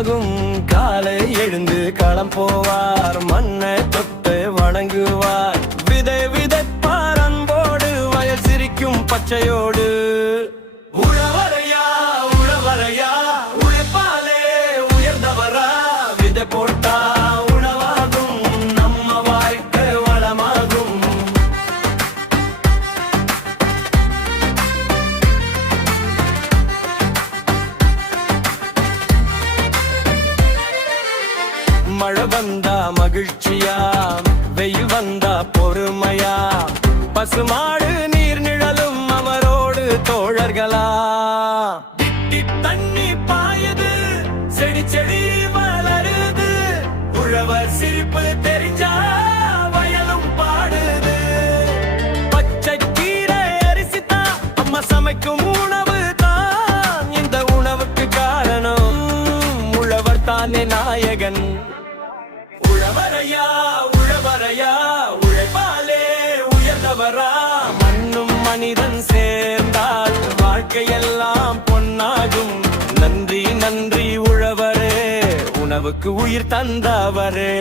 உணவாகும். காலை எழுந்து களம் போவார், மண்ணை தொட்டு வணங்குவார். விதை விதைப்பார் அன்போடு, வயல் சிரிக்கும் பச்சையோடு. உழவரையா உழவரையா, உழைப்பாலே உயர்ந்தவரா. விதை போட்டா உணவாகும், நம்ம வாழ்க்கை வளமாகும். மழை வந்தா மகிழ்ச்சியா, வெயில் வந்தா பொறுமையா. பசுமாடு நீர் நிழலும் அவரோடு தோழர்களா. தண்ணி பாயுது, செடி செடி வளருது. உழவர் சிரிப்பு தெரிஞ்சா வயலும் பாடுது. பச்சை கீரை அரிசித்தா அம்மா சமைக்கும் உணவு தான். இந்த உணவுக்கு காரணம் உழவர் தானே நாயகன். உழவரையா உழவரையா, உழைப்பாலே உயர்ந்தவரா. மண்ணும் மனிதன் சேர்ந்தால் வாழ்க்கையெல்லாம் பொன்னாகும். நன்றி நன்றி உழவரே, உணவுக்கு உயிர் தந்தவரே.